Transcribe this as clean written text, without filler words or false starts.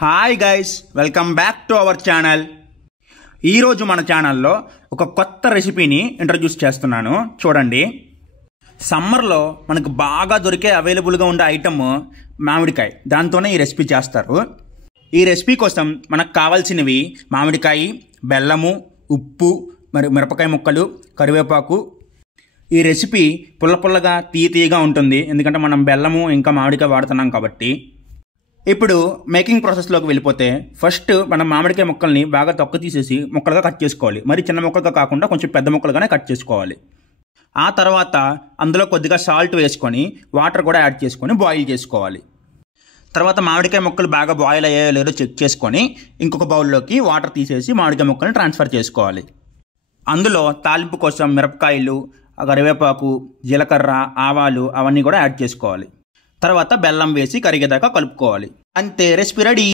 Hi guys, welcome back to our channel. ఈరోజు మన ఛానల్లో ఒక కొత్త రెసిపీని ఇంట్రడ్యూస్ చేస్తున్నాను. చూడండి, సమ్మర్లో మనకు బాగా దొరికే అవైలబుల్గా ఉండే ఐటమ్ మామిడికాయ. దాంతోనే ఈ రెసిపీ చేస్తారు. ఈ రెసిపీ కోసం మనకు కావాల్సినవి మామిడికాయ, బెల్లము, ఉప్పు, మరి మిరపకాయ ముక్కలు, కరివేపాకు. ఈ రెసిపీ పుల్ల పుల్లగా తీయగా ఉంటుంది, ఎందుకంటే మనం బెల్లము ఇంకా మామిడికాయ వాడుతున్నాం కాబట్టి. ఇప్పుడు మేకింగ్ ప్రాసెస్లోకి వెళ్ళిపోతే, ఫస్ట్ మనం మామిడికాయ ముక్కల్ని బాగా తొక్క తీసేసి ముక్కలుగా కట్ చేసుకోవాలి. మరి చిన్న ముక్కలుగా కాకుండా కొంచెం పెద్ద ముక్కలుగానే కట్ చేసుకోవాలి. ఆ తర్వాత అందులో కొద్దిగా సాల్ట్ వేసుకొని వాటర్ కూడా యాడ్ చేసుకొని బాయిల్ చేసుకోవాలి. తర్వాత మామిడికాయ ముక్కలు బాగా బాయిల్ అయ్యాయో లేదో చెక్ చేసుకొని ఇంకొక బౌల్లోకి వాటర్ తీసేసి మామిడికాయ ముక్కల్ని ట్రాన్స్ఫర్ చేసుకోవాలి. అందులో తాలింపు కోసం మిరపకాయలు, కరివేపాకు, జీలకర్ర, ఆవాలు అవన్నీ కూడా యాడ్ చేసుకోవాలి. తర్వాత బెల్లం వేసి కరిగేదాకా కలుపుకోవాలి. అంతే, రెసిపీ రెడీ.